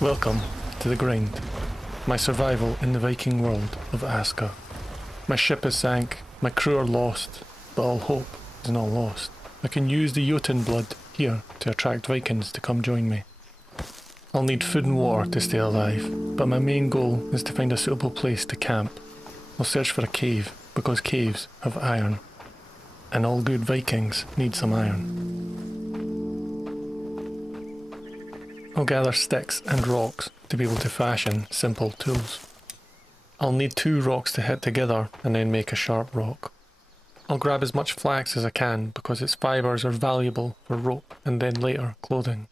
Welcome to the grind. My survival in the Viking world of ASKA. My ship is sank, my crew are lost, but all hope is not lost. I can use the Jotun blood here to attract Vikings to come join me. I'll need food and water to stay alive, but my main goal is to find a suitable place to camp. I'll search for a cave, because caves have iron. And all good Vikings need some iron. I'll gather sticks and rocks to be able to fashion simple tools. I'll need 2 rocks to hit together and then make a sharp rock. I'll grab as much flax as I can because its fibres are valuable for rope and then later clothing.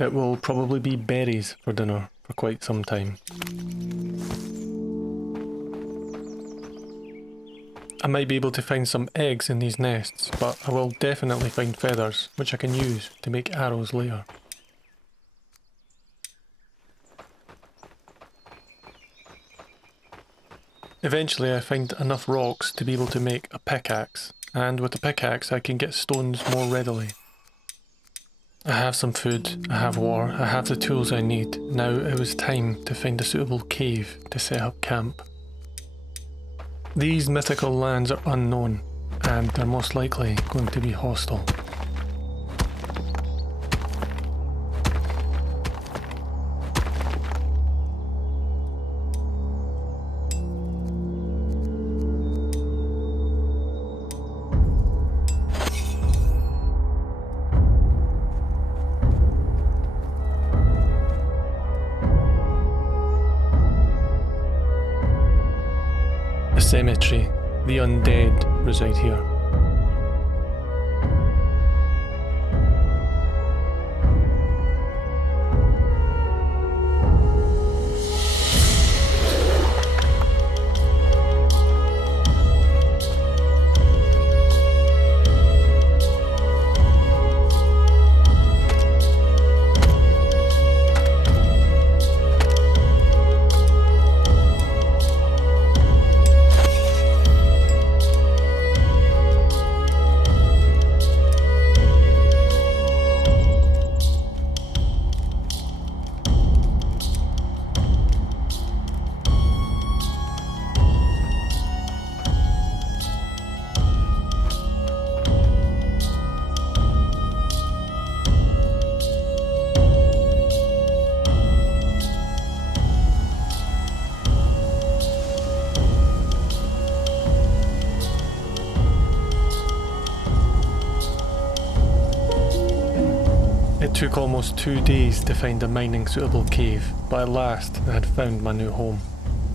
It will probably be berries for dinner for quite some time. I might be able to find some eggs in these nests, but I will definitely find feathers, which I can use to make arrows later. Eventually I find enough rocks to be able to make a pickaxe, and with a pickaxe I can get stones more readily. I have some food, I have water, I have the tools I need. Now it was time to find a suitable cave to set up camp. These mythical lands are unknown, and they're most likely going to be hostile. The cemetery, the undead reside here. It took almost 2 days to find a mining suitable cave, but at last I had found my new home.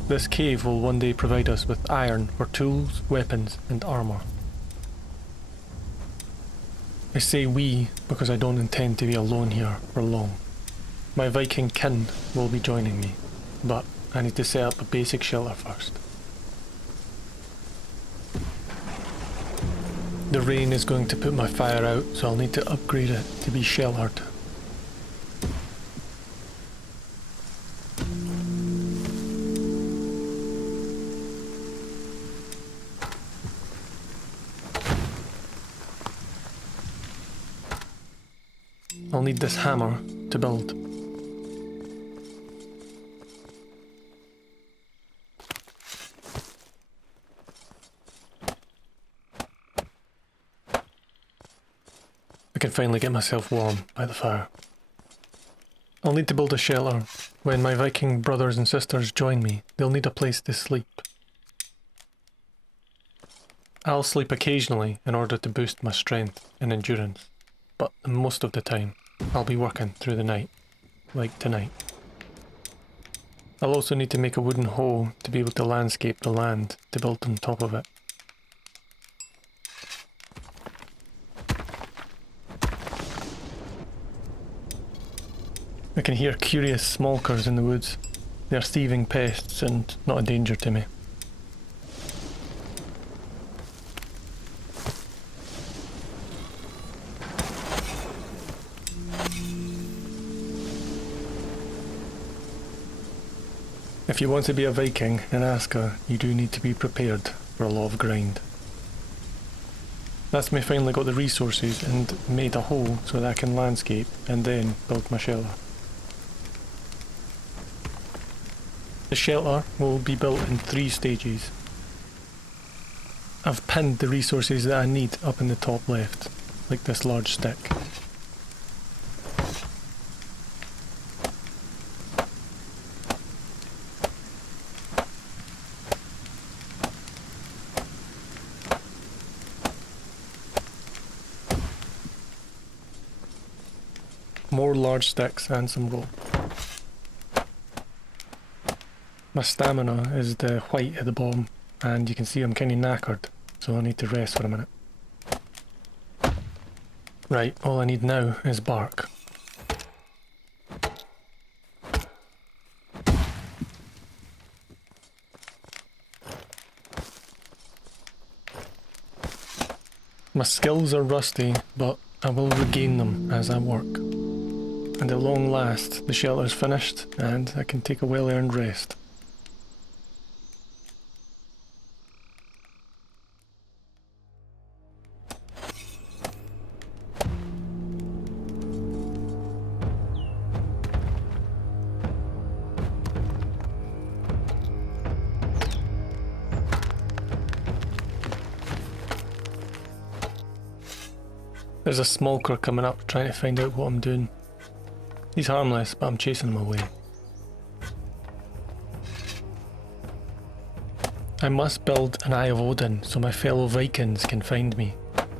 This cave will one day provide us with iron for tools, weapons and armour. I say we because I don't intend to be alone here for long. My Viking kin will be joining me, but I need to set up a basic shelter first. The rain is going to put my fire out, so I'll need to upgrade it to be sheltered. I'll need this hammer to build. I can finally get myself warm by the fire. I'll need to build a shelter. When my Viking brothers and sisters join me, they'll need a place to sleep. I'll sleep occasionally in order to boost my strength and endurance, but most of the time I'll be working through the night, like tonight. I'll also need to make a wooden hoe to be able to landscape the land to build on top of it. I can hear curious smolkers in the woods. They are thieving pests and not a danger to me. If you want to be a Viking in ASKA, you do need to be prepared for a lot of grind. That's me finally got the resources and made a hole so that I can landscape and then build my shelter. The shelter will be built in 3 stages. I've pinned the resources that I need up in the top left, like this large stick. More large sticks and some rope. My stamina is the white at the bottom, and you can see I'm kinda knackered, so I need to rest for a minute. Right, all I need now is bark. My skills are rusty, but I will regain them as I work. And at long last, the shelter's finished, and I can take a well-earned rest. There's a smoker coming up trying to find out what I'm doing. He's harmless, but I'm chasing him away. I must build an Eye of Odin so my fellow Vikings can find me.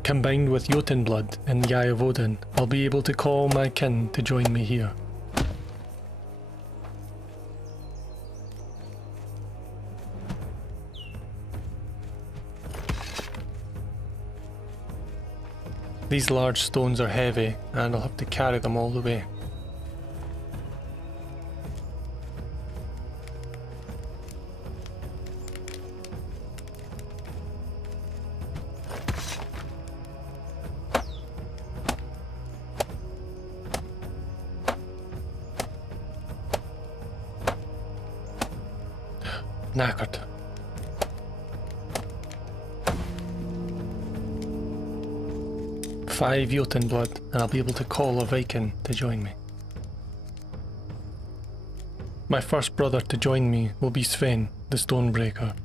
Combined with Jotun blood in the Eye of Odin, I'll be able to call my kin to join me here. These large stones are heavy, and I'll have to carry them all the way. Knackered. Five Jotun blood, and I'll be able to call a Viking to join me. My first brother to join me will be Sven, the Stonebreaker.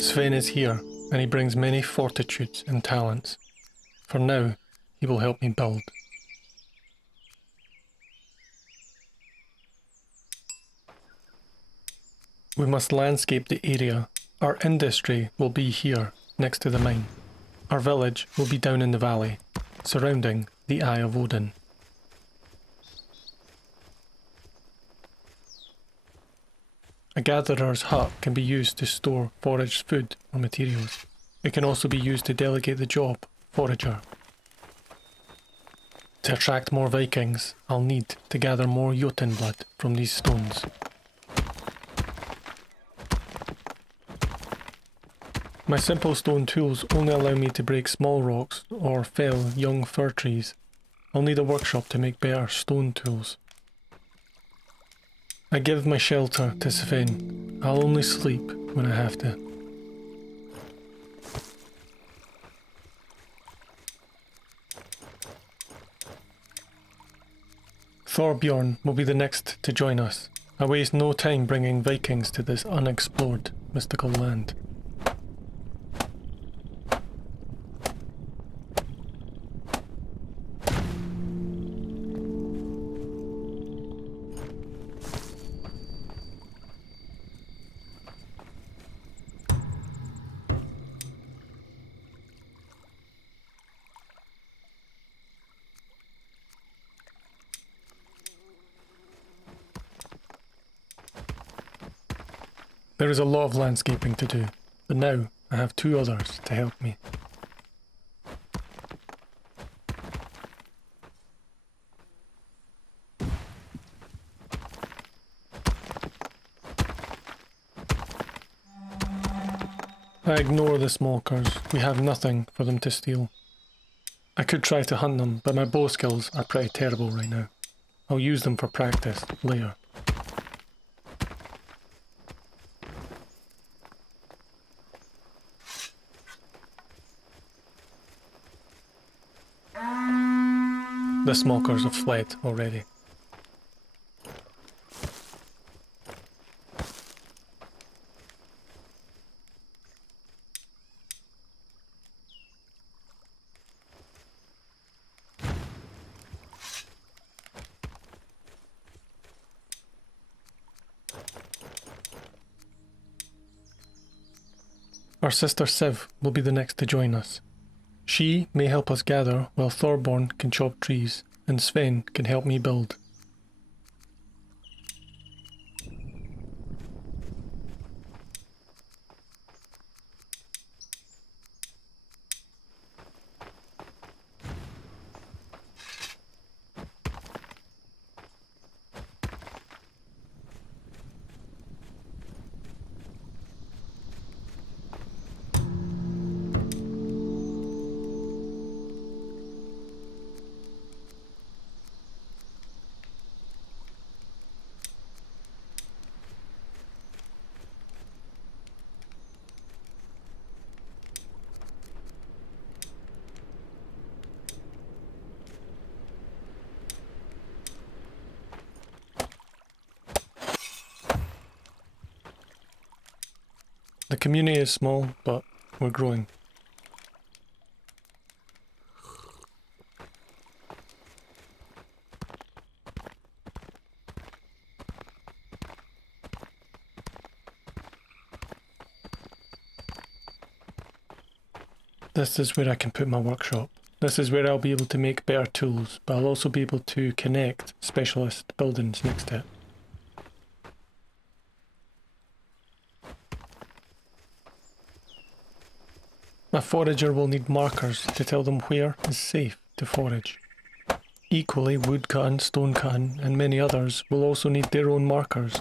Sven is here, and he brings many fortitudes and talents. For now, he will help me build. We must landscape the area. Our industry will be here, next to the mine. Our village will be down in the valley, surrounding the Eye of Odin. A gatherer's hut can be used to store foraged food or materials. It can also be used to delegate the job, forager. To attract more Vikings, I'll need to gather more Jotun blood from these stones. My simple stone tools only allow me to break small rocks or fell young fir trees. I'll need a workshop to make better stone tools. I give my shelter to Sven. I'll only sleep when I have to. Thorbjorn will be the next to join us. I waste no time bringing Vikings to this unexplored, mystical land. There is a lot of landscaping to do, but now I have 2 others to help me. I ignore the smokers. We have nothing for them to steal. I could try to hunt them, but my bow skills are pretty terrible right now. I'll use them for practice later. The smokers have fled already. Our sister Civ will be the next to join us. She may help us gather while Thorborn can chop trees and Sven can help me build. The community is small, but we're growing. This is where I can put my workshop. This is where I'll be able to make better tools, but I'll also be able to connect specialist buildings next to it. My forager will need markers to tell them where is safe to forage. Equally, woodcutting, stonecutting, and many others will also need their own markers.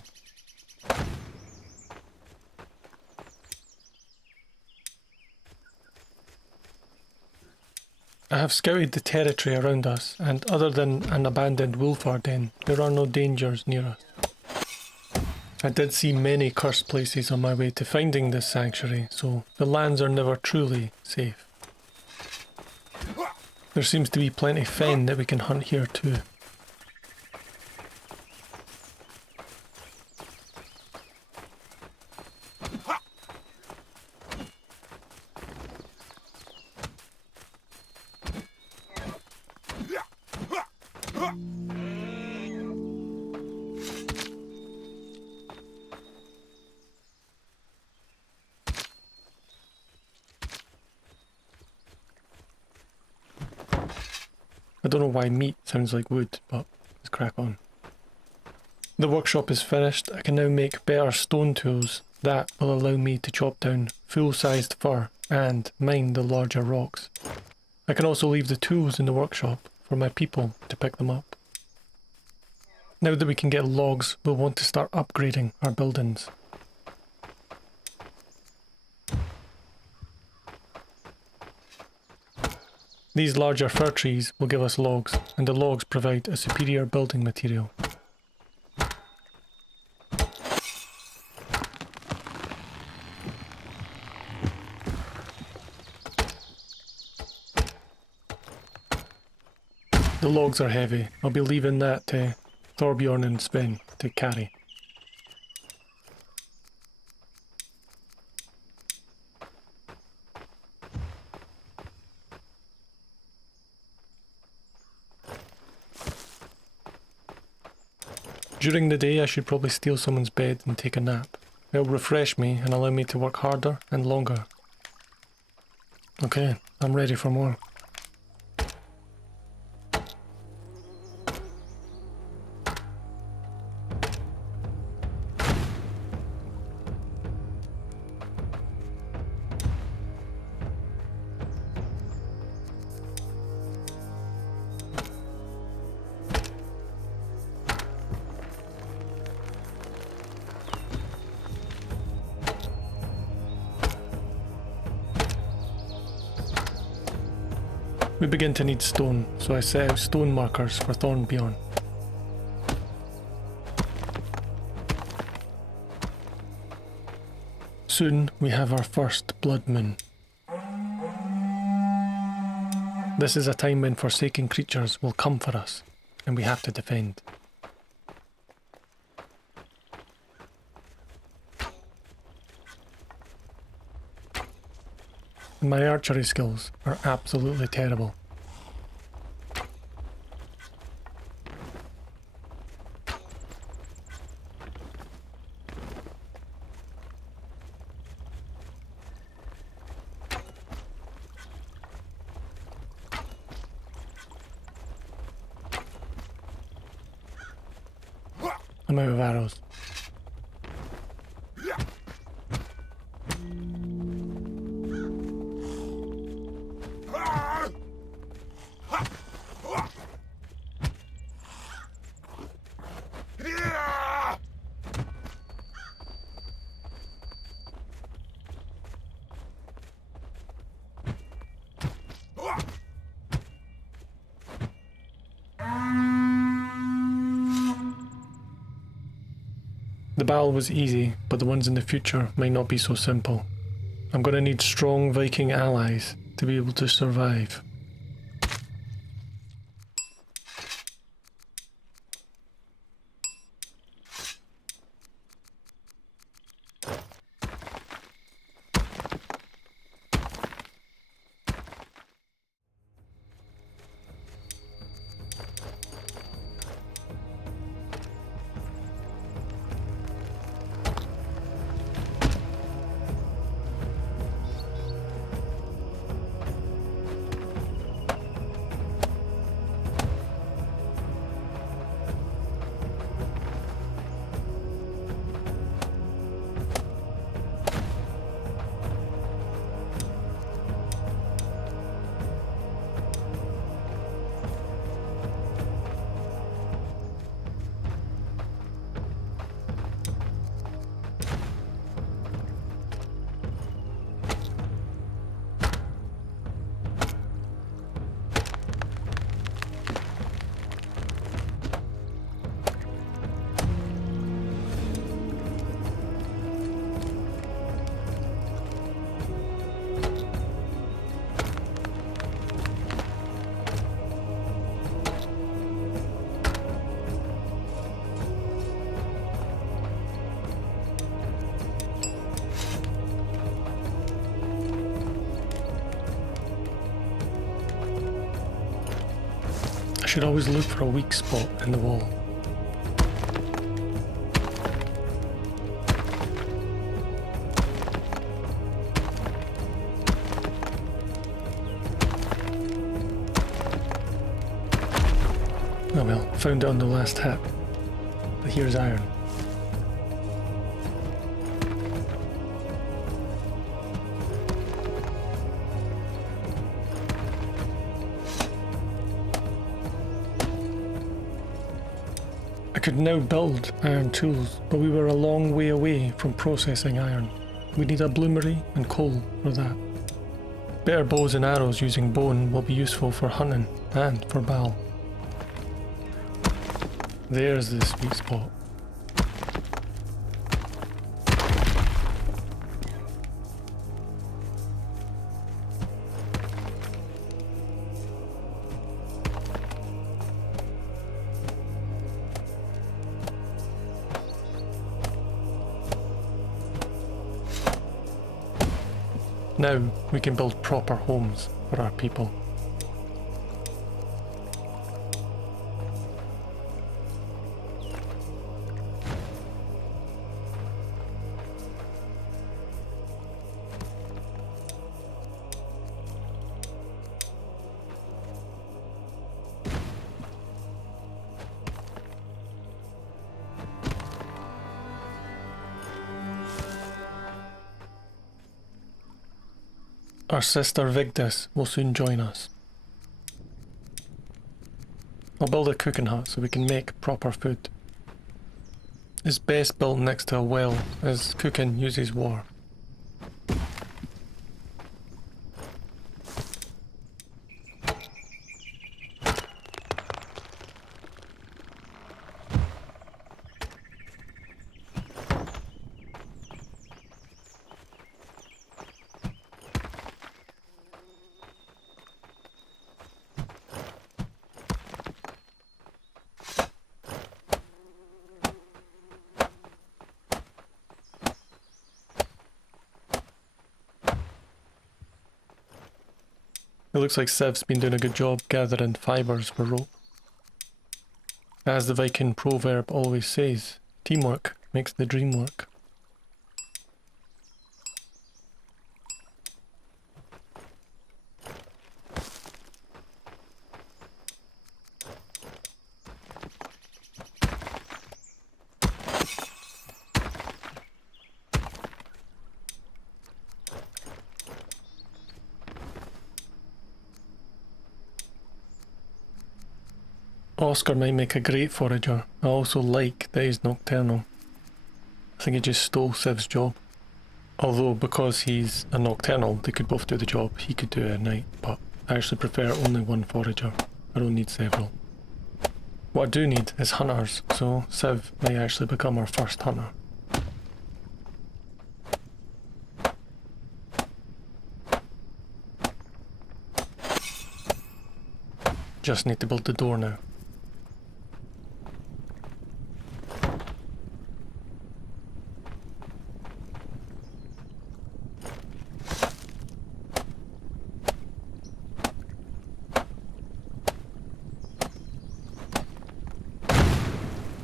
I have scouted the territory around us, and other than an abandoned wolfar den, there are no dangers near us. I did see many cursed places on my way to finding this sanctuary, so the lands are never truly safe. There seems to be plenty of fen that we can hunt here too. I don't know why meat sounds like wood, but let's crack on. The workshop is finished. I can now make better stone tools. That will allow me to chop down full-sized fir and mine the larger rocks. I can also leave the tools in the workshop for my people to pick them up. Now that we can get logs, we'll want to start upgrading our buildings. These larger fir trees will give us logs, and the logs provide a superior building material. The logs are heavy. I'll be leaving that to Thorbjorn and Sven to carry. During the day I should probably steal someone's bed and take a nap. It'll refresh me and allow me to work harder and longer. Okay, I'm ready for more. We begin to need stone, so I set out stone markers for Thornbjorn. Soon we have our first blood moon. This is a time when forsaken creatures will come for us, and we have to defend. And my archery skills are absolutely terrible. I'm out of arrows. The battle was easy, but the ones in the future might not be so simple. I'm gonna need strong Viking allies to be able to survive. I should always look for a weak spot in the wall. Oh well, found it on the last hit. But here's iron. I could now build iron tools, but we were a long way away from processing iron. We need a bloomery and coal for that. Better bows and arrows using bone will be useful for hunting and for battle. There's the sweet spot. Now we can build proper homes for our people. Our sister Vigdis will soon join us. I'll build a cooking hut so we can make proper food. It's best built next to a well, as cooking uses water. It looks like Siv's been doing a good job gathering fibres for rope. As the Viking proverb always says, teamwork makes the dream work. Oscar might make a great forager. I also like that he's nocturnal. I think he just stole Siv's job. Although, because he's a nocturnal, they could both do the job. He could do it at night, but I actually prefer only one forager. I don't need several. What I do need is hunters, so Siv might actually become our first hunter. Just need to build the door now.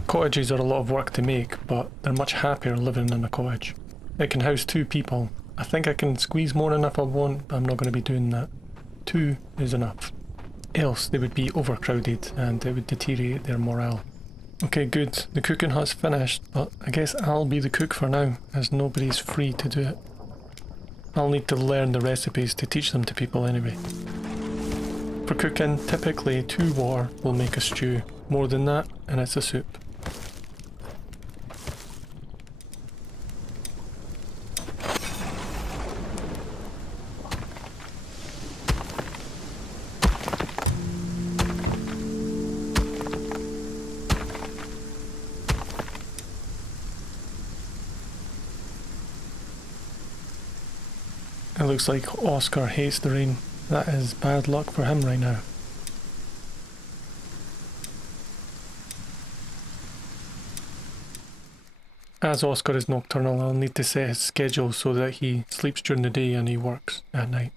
Cottages are a lot of work to make, but they're much happier living in a cottage. It can house 2 people. I think I can squeeze more in if I want, but I'm not going to be doing that. 2 is enough. Else they would be overcrowded and it would deteriorate their morale. Okay, good. The cooking hut's finished, but I guess I'll be the cook for now, as nobody's free to do it. I'll need to learn the recipes to teach them to people anyway. For cooking, typically 2 water will make a stew. More than that, and it's a soup. It looks like Oscar hates the rain. That is bad luck for him right now. As Oscar is nocturnal, I'll need to set his schedule so that he sleeps during the day and he works at night.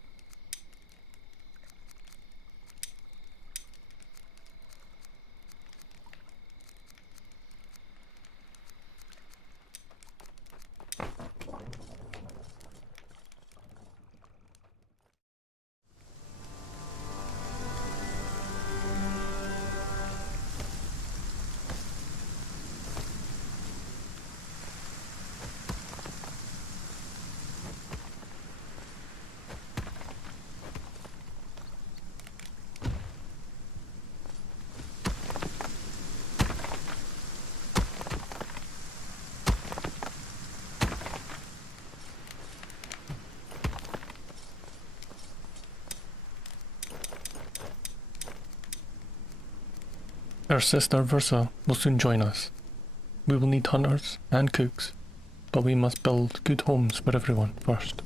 Our sister Versa will soon join us. We will need hunters and cooks, but we must build good homes for everyone first.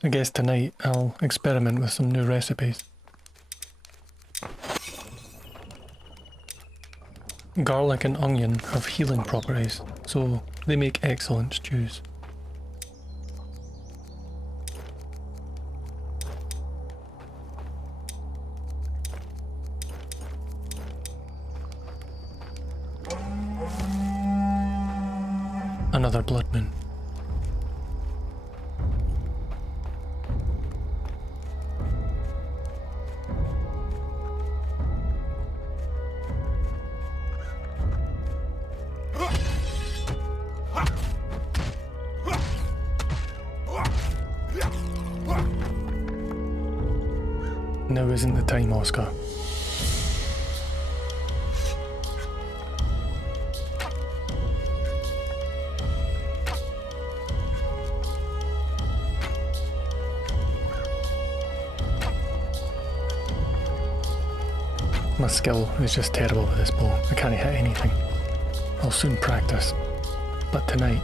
I guess tonight I'll experiment with some new recipes. Garlic and onion have healing properties, so they make excellent stews. Another blood moon. Now isn't the time, Oscar. My skill is just terrible with this bow. I can't hit anything. I'll soon practice. But tonight...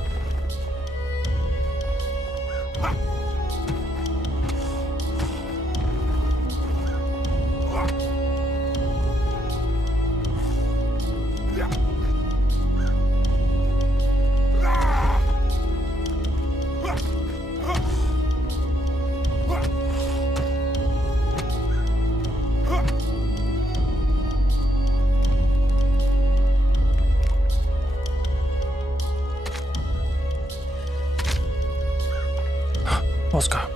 ASKA.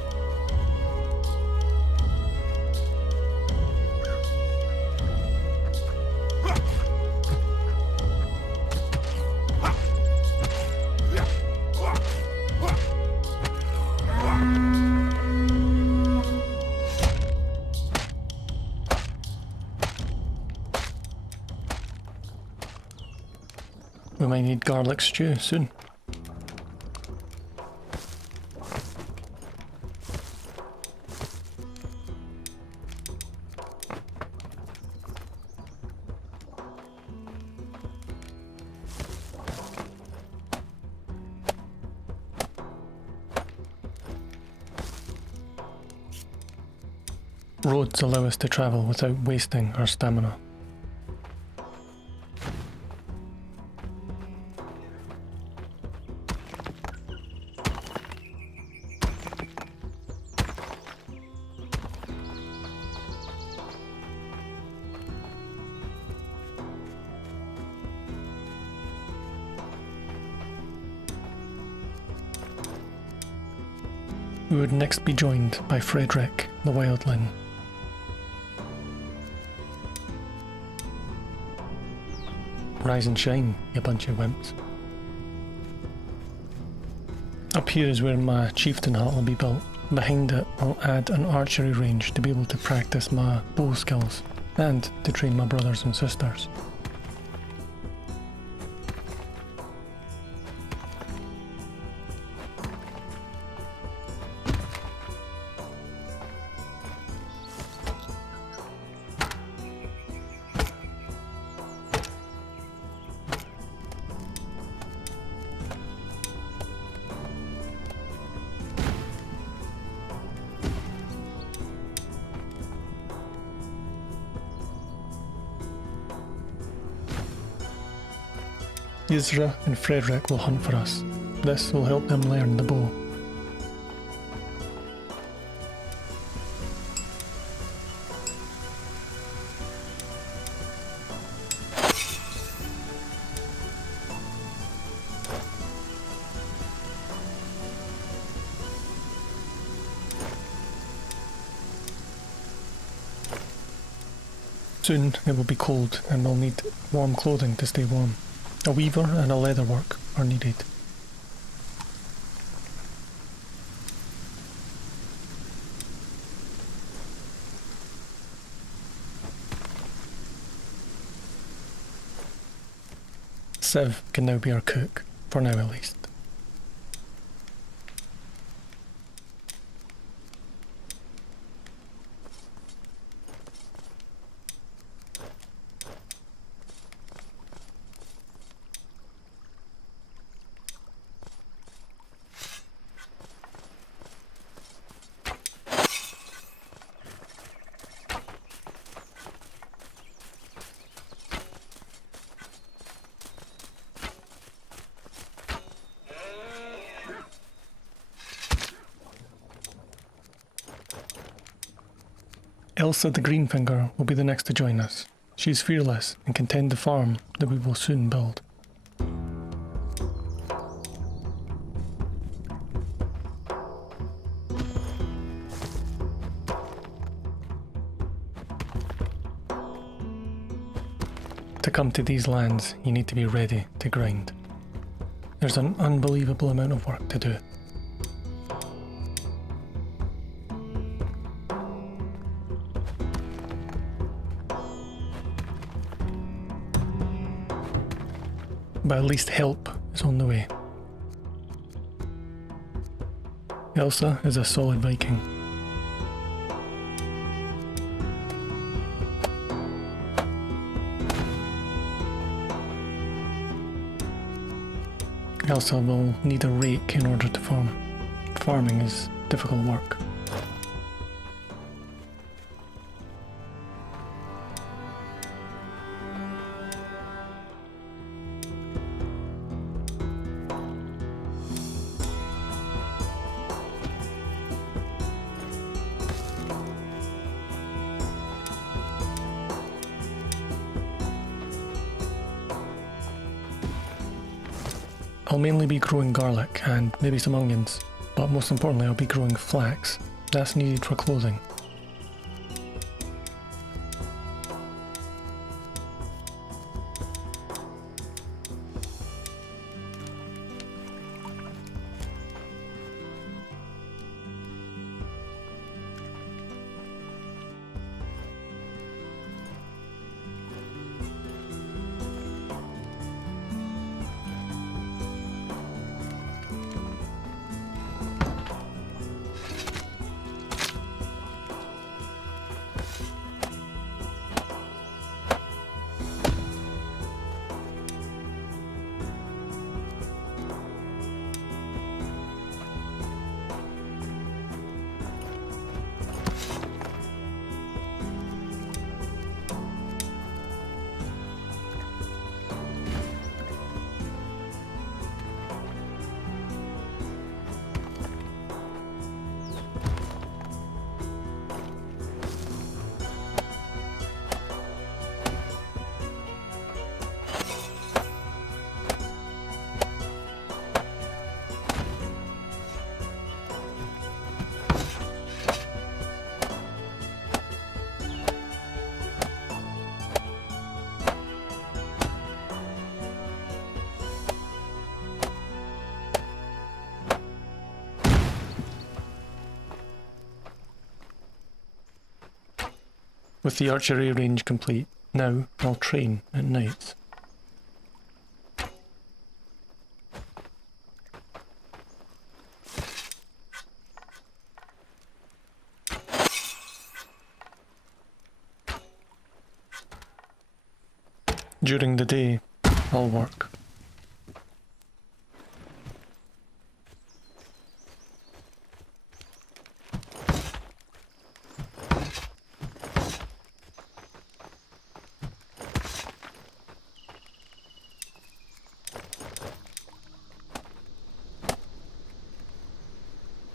We might need garlic stew soon. Roads allow us to travel without wasting our stamina. We would next be joined by Frederick the Wildling. Rise and shine, you bunch of wimps. Up here is where my chieftain hut will be built. Behind it, I'll add an archery range to be able to practice my bow skills and to train my brothers and sisters. Yzra and Frederick will hunt for us. This will help them learn the bow. Soon it will be cold and we'll need warm clothing to stay warm. A weaver and a leatherwork are needed. Siv can now be our cook, for now at least. Elsa the Greenfinger will be the next to join us. She's fearless and can tend the farm that we will soon build. To come to these lands, you need to be ready to grind. There's an unbelievable amount of work to do. But at least help is on the way. Elsa is a solid Viking. else I will need a rake in order to farm. Farming is difficult work. I'll mainly be growing garlic and maybe some onions, but most importantly I'll be growing flax. That's needed for clothing. With the archery range complete, now I'll train at night. During the day, I'll work.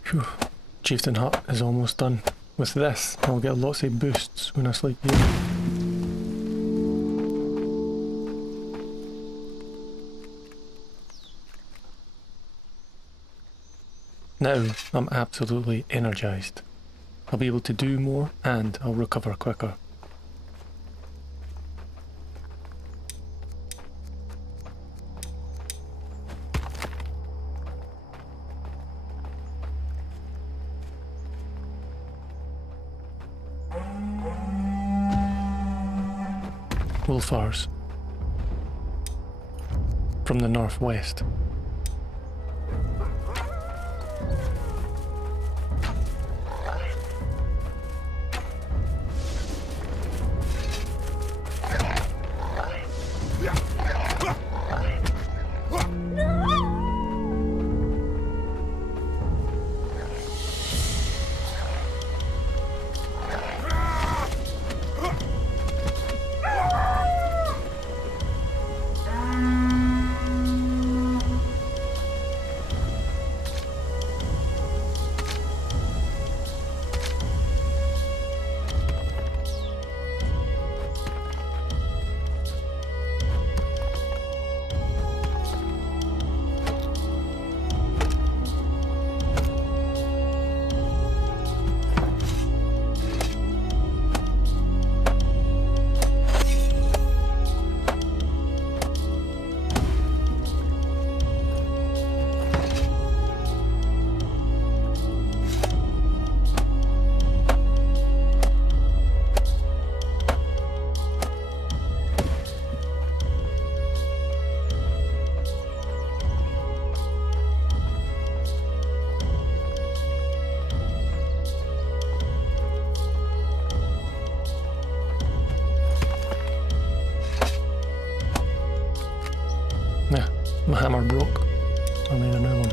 Phew. Chieftain Hut is almost done. With this, I'll get lots of boosts when I sleep here. Now, I'm absolutely energised. I'll be able to do more and I'll recover quicker. Wolfars from the northwest. Yeah, my hammer broke. I'll need a new one.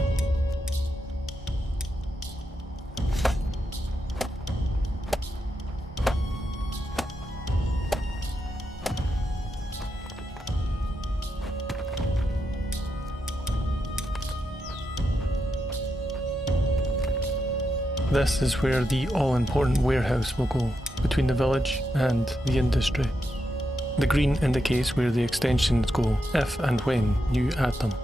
This is where the all-important warehouse will go, between the village and the industry. The green indicates where the extensions go, if and when you add them.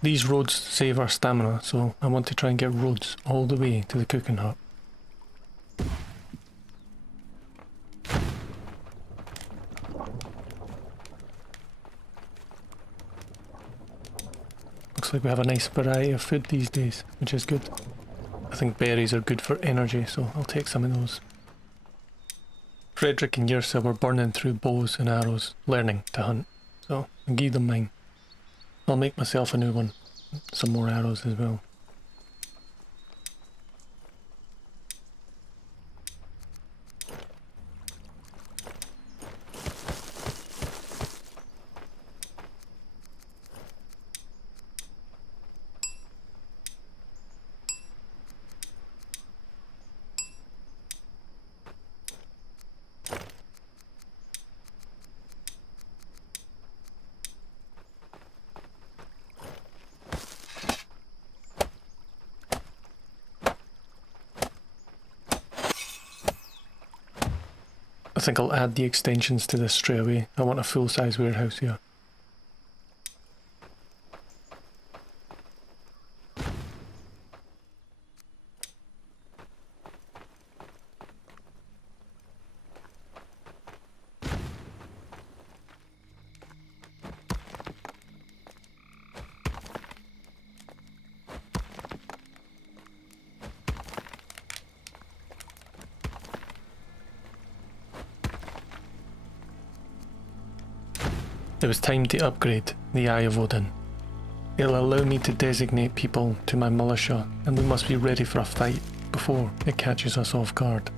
These roads save our stamina, so I want to try and get roads all the way to the cooking hut. Looks like we have a nice variety of food these days, which is good. I think berries are good for energy, so I'll take some of those. Frederick and Yersa were burning through bows and arrows, learning to hunt, so I gave them mine. I'll make myself a new one, some more arrows as well. I think I'll add the extensions to this straight away. I want a full-size warehouse here. It was time to upgrade the Eye of Odin. It'll allow me to designate people to my militia, and we must be ready for a fight before it catches us off guard.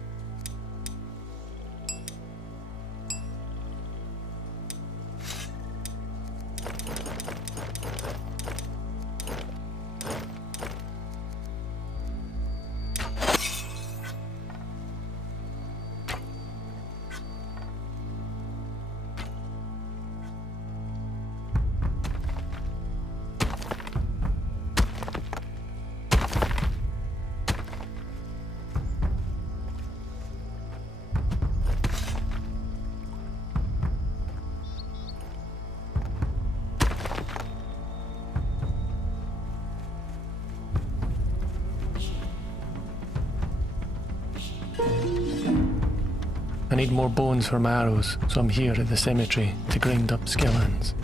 I need more bones for my arrows, so I'm here at the cemetery to grind up skeletons.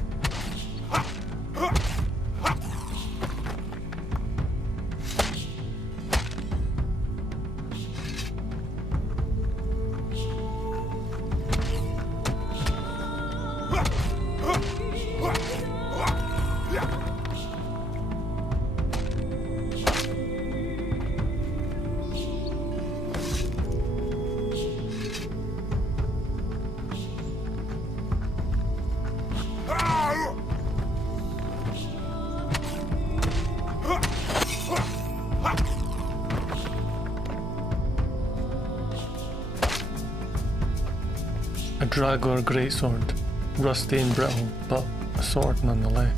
A Dragor greatsword, rusty and brittle, but a sword nonetheless.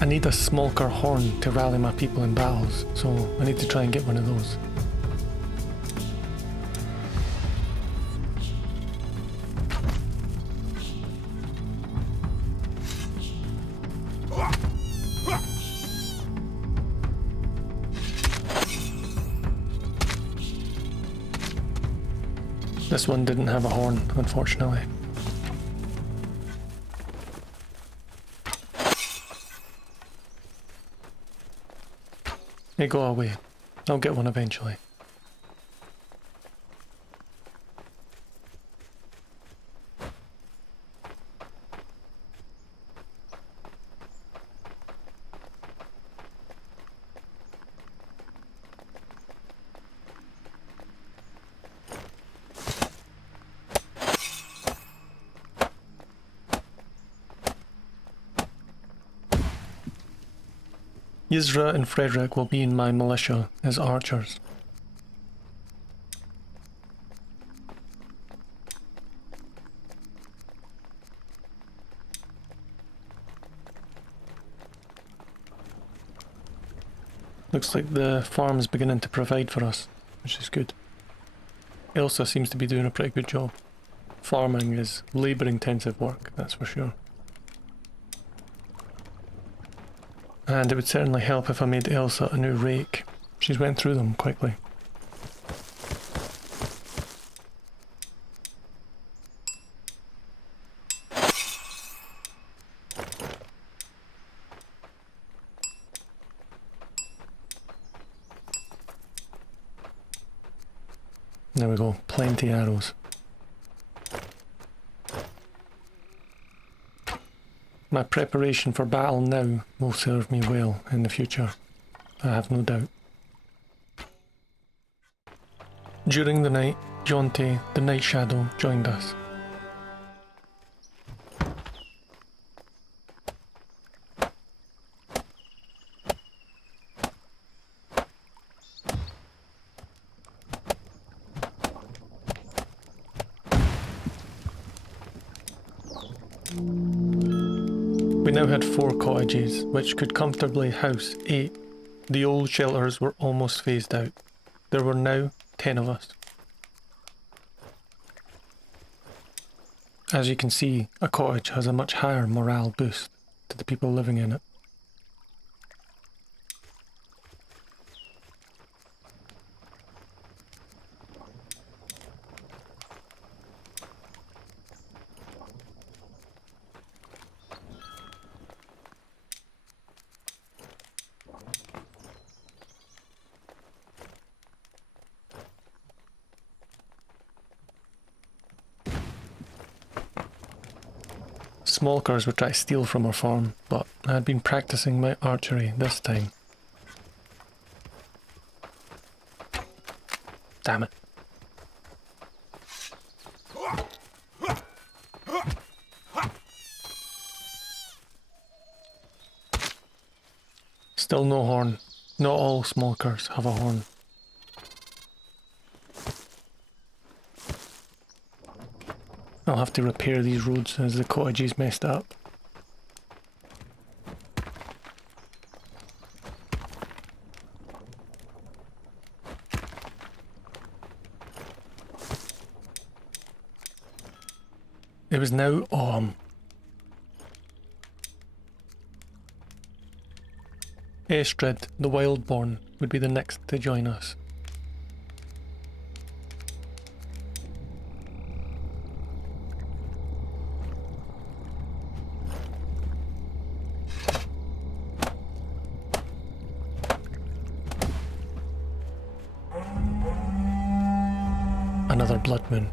I need a smolker horn to rally my people in battles, so I need to try and get one of those. This one didn't have a horn, unfortunately. Hey, go away. I'll get one eventually. Yisra and Frederick will be in my militia as archers. Looks like the farm is beginning to provide for us, which is good. Elsa seems to be doing a pretty good job. Farming is labour-intensive work, that's for sure. And it would certainly help if I made Elsa a new rake. She's went through them quickly. There we go, plenty arrows. My preparation for battle now will serve me well in the future, I have no doubt. During the night, Jonte, the Night Shadow, joined us. We now had 4 cottages, which could comfortably house 8. The old shelters were almost phased out. There were now 10 of us. As you can see, a cottage has a much higher morale boost to the people living in it. Smokers would try to steal from our farm, but I had been practicing my archery this time. Damn it. Still no horn. Not all smokers have a horn. I'll have to repair these roads as the cottages messed up. It was now Estrid, the Wildborn, would be the next to join us. Another blood moon.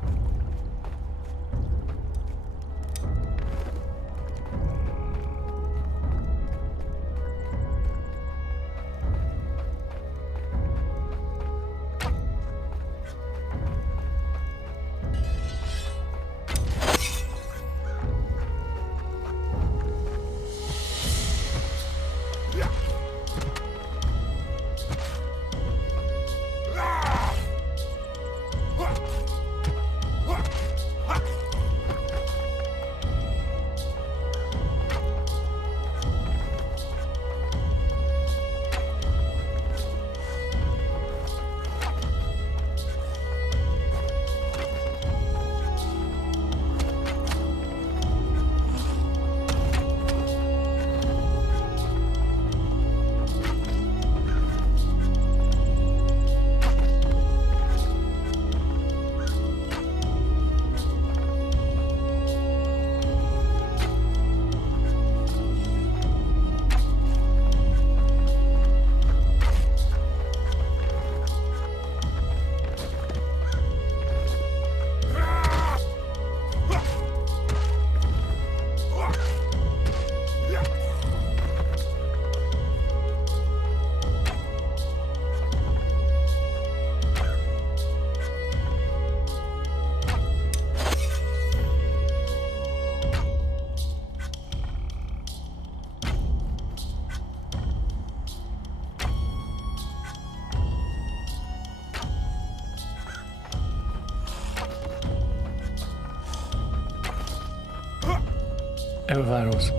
out of arrows.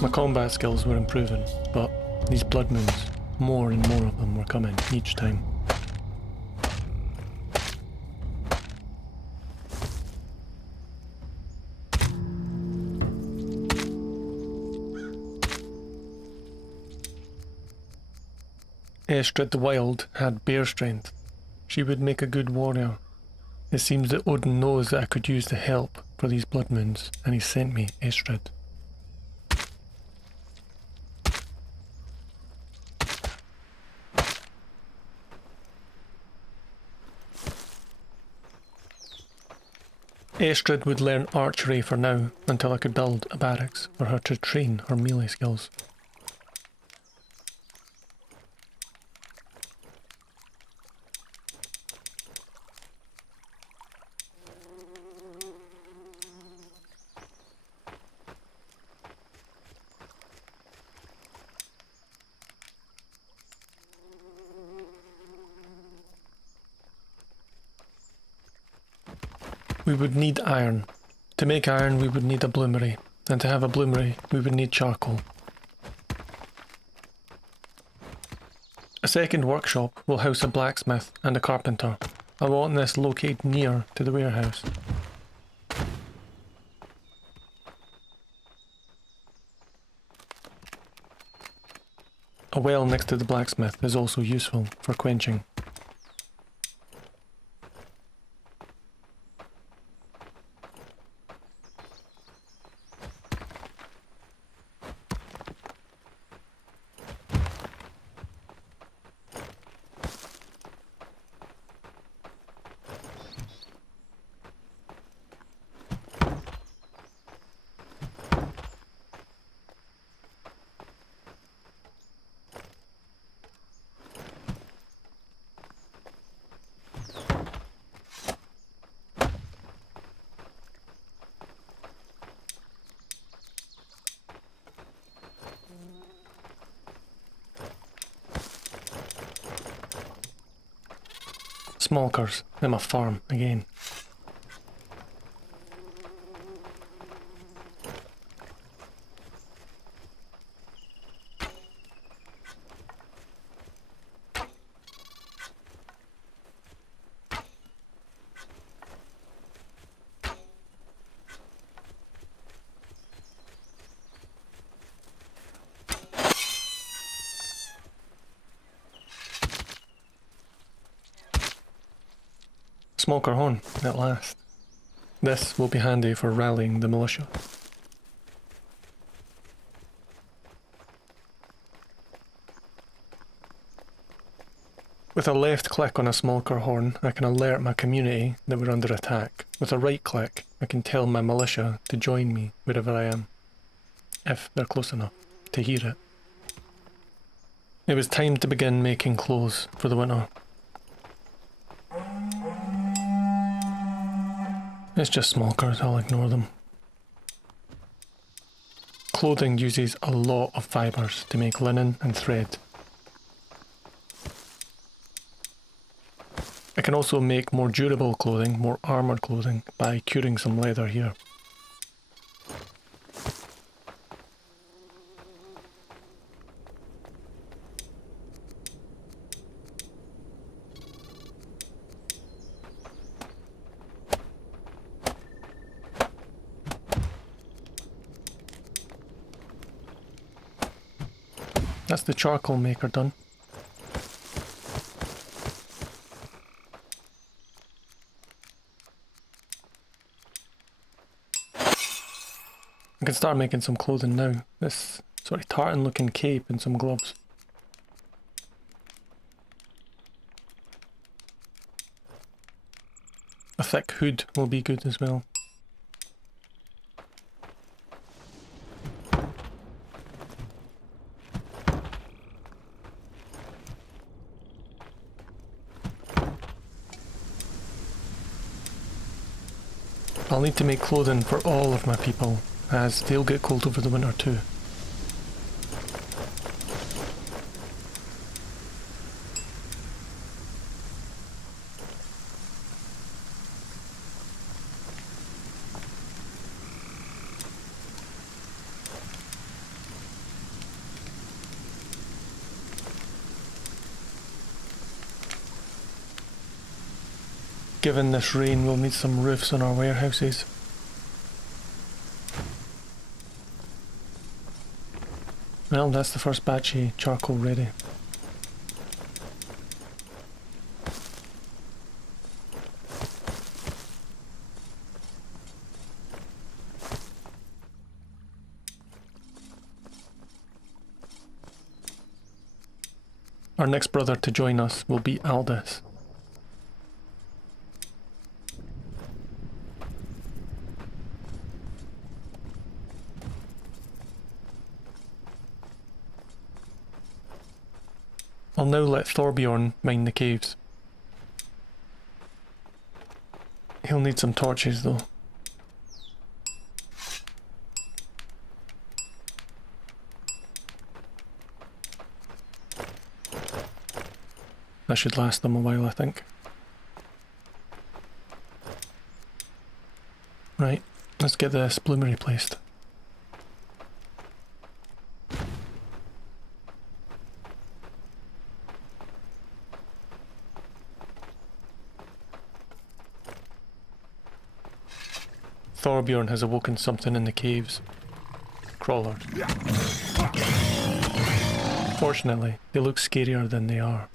My combat skills were improving, but these blood moons, more and more of them were coming each time. Estrid the Wild had bear strength. She would make a good warrior. It seems that Odin knows that I could use the help for these blood moons, and he sent me Estrid. Estrid would learn archery for now, until I could build a barracks for her to train her melee skills. We would need iron. To make iron we would need a bloomery, and to have a bloomery we would need charcoal. A second workshop will house a blacksmith and a carpenter. I want this located near to the warehouse. A well next to the blacksmith is also useful for quenching. Smolkers in my farm again. Smoker horn, at last. This will be handy for rallying the militia. With a left click on a smoker horn, I can alert my community that we're under attack. With a right click, I can tell my militia to join me wherever I am, if they're close enough to hear it. It was time to begin making clothes for the winter. It's just smokers, I'll ignore them. Clothing uses a lot of fibres to make linen and thread. I can also make more durable clothing, more armoured clothing, by curing some leather here. That's the charcoal maker done. I can start making some clothing now. This sort of tartan looking cape and some gloves. A thick hood will be good as well. I'll need to make clothing for all of my people, as they'll get cold over the winter too. given this rain, we'll need some roofs on our warehouses. Well, that's the first batch of charcoal ready. Our next brother to join us will be Aldous. I'll now let Thorbjorn mine the caves. He'll need some torches though. That should last them a while, I think. Right, let's get this bloom replaced. Thorbjorn has awoken something in the caves. Crawlers. Fortunately, they look scarier than they are.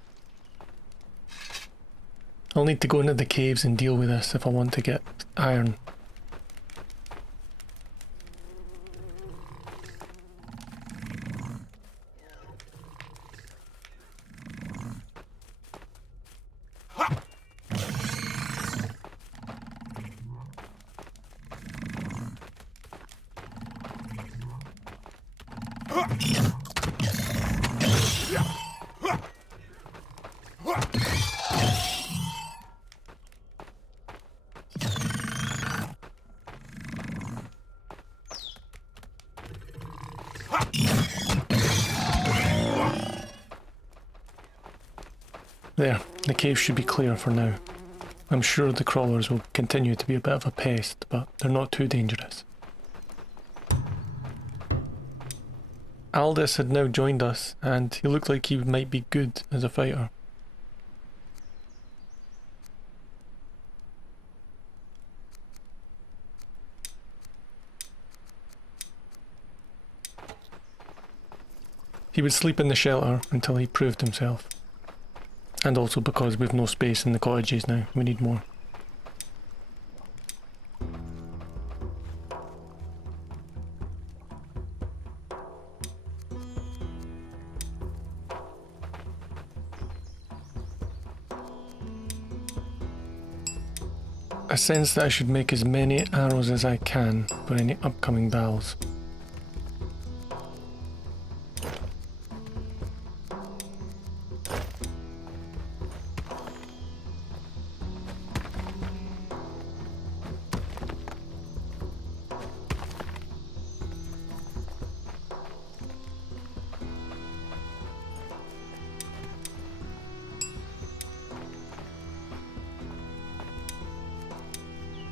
I'll need to go into the caves and deal with this if I want to get iron. There, the cave should be clear for now. I'm sure the crawlers will continue to be a bit of a pest, but they're not too dangerous. Aldous had now joined us, and he looked like he might be good as a fighter. He would sleep in the shelter until he proved himself. And also because we've no space in the cottages now, we need more. I sense that I should make as many arrows as I can for any upcoming battles.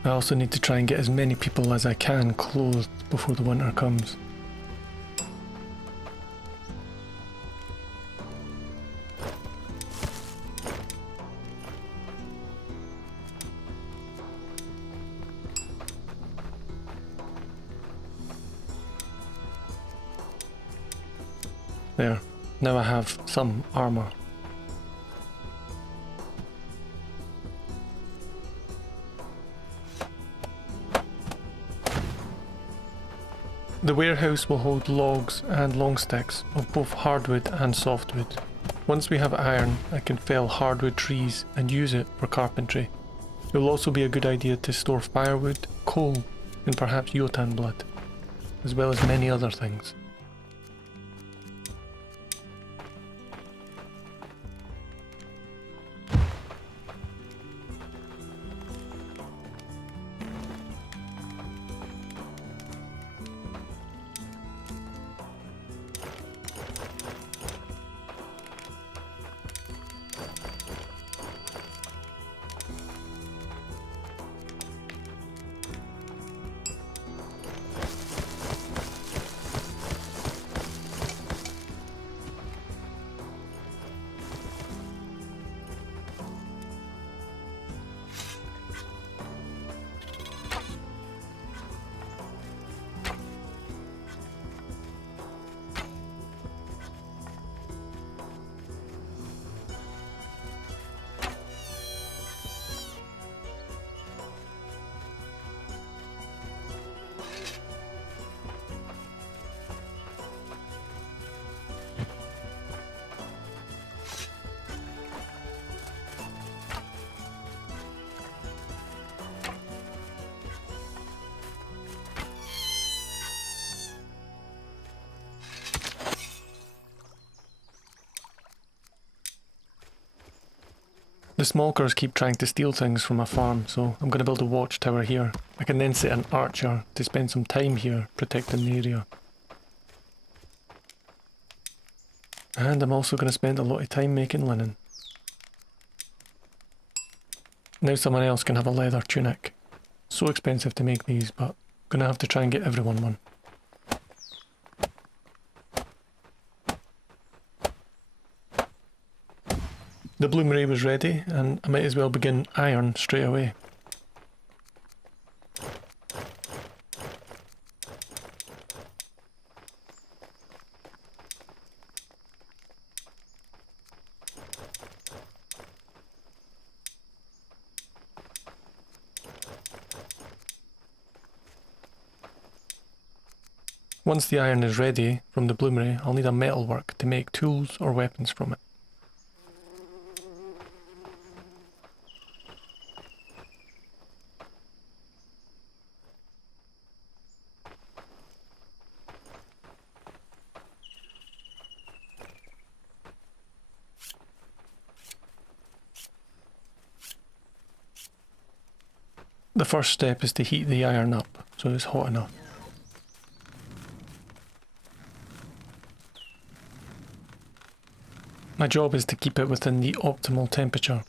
I also need to try and get as many people as I can clothed before the winter comes. There, now I have some armour. The warehouse will hold logs and long sticks of both hardwood and softwood. Once we have iron, I can fell hardwood trees and use it for carpentry. It will also be a good idea to store firewood, coal, and perhaps Jotun blood, as well as many other things. The smokers keep trying to steal things from my farm, so I'm going to build a watchtower here. I can then set an archer to spend some time here protecting the area. And I'm also going to spend a lot of time making linen. Now someone else can have a leather tunic. So expensive to make these, but I'm going to have to try and get everyone one. The bloomery was ready, and I might as well begin iron straight away. Once the iron is ready from the bloomery, I'll need a metalwork to make tools or weapons from it. The first step is to heat the iron up so it's hot enough. My job is to keep it within the optimal temperature.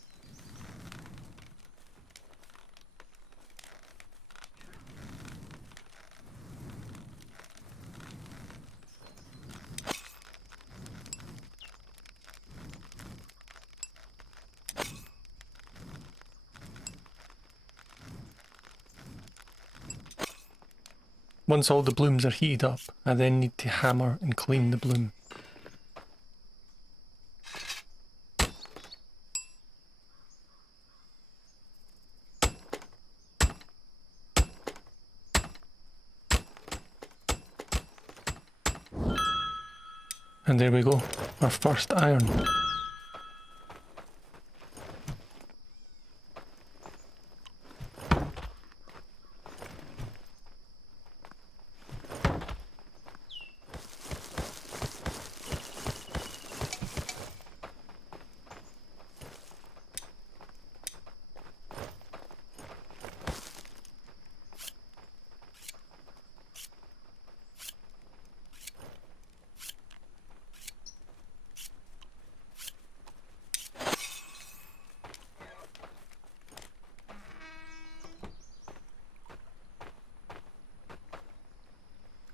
Once all the blooms are heated up, I then need to hammer and clean the bloom. And there we go, our first iron.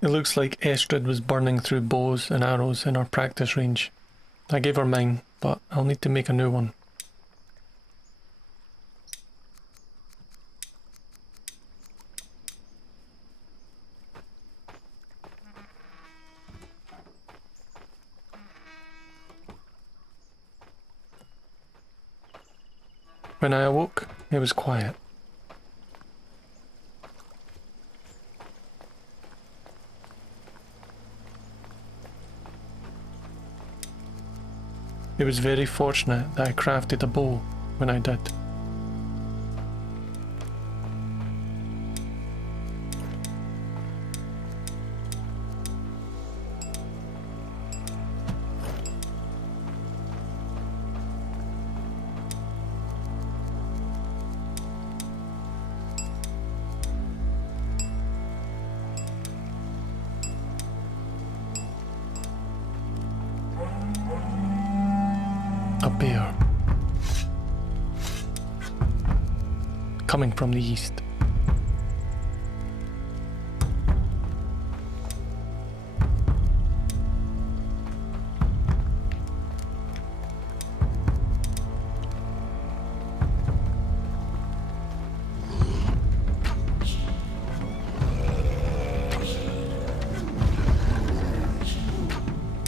It looks like Estrid was burning through bows and arrows in our practice range. I gave her mine, but I'll need to make a new one. When I awoke, it was quiet. It was very fortunate that I crafted a bow when I did. A bear. Coming from the east.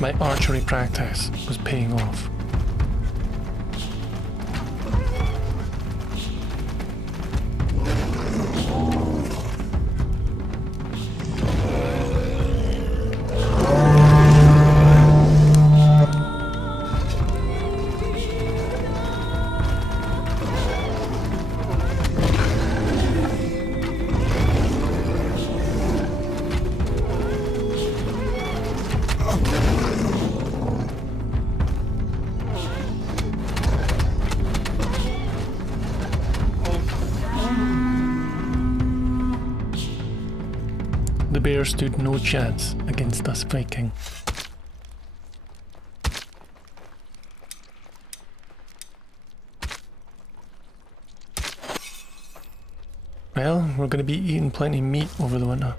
My archery practice was paying off. stood no chance against us Viking. Well, we're going to be eating plenty of meat over the winter.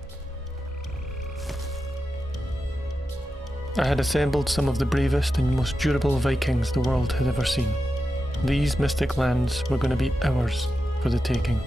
I had assembled some of the bravest and most durable Vikings the world had ever seen. These mystic lands were going to be ours for the taking.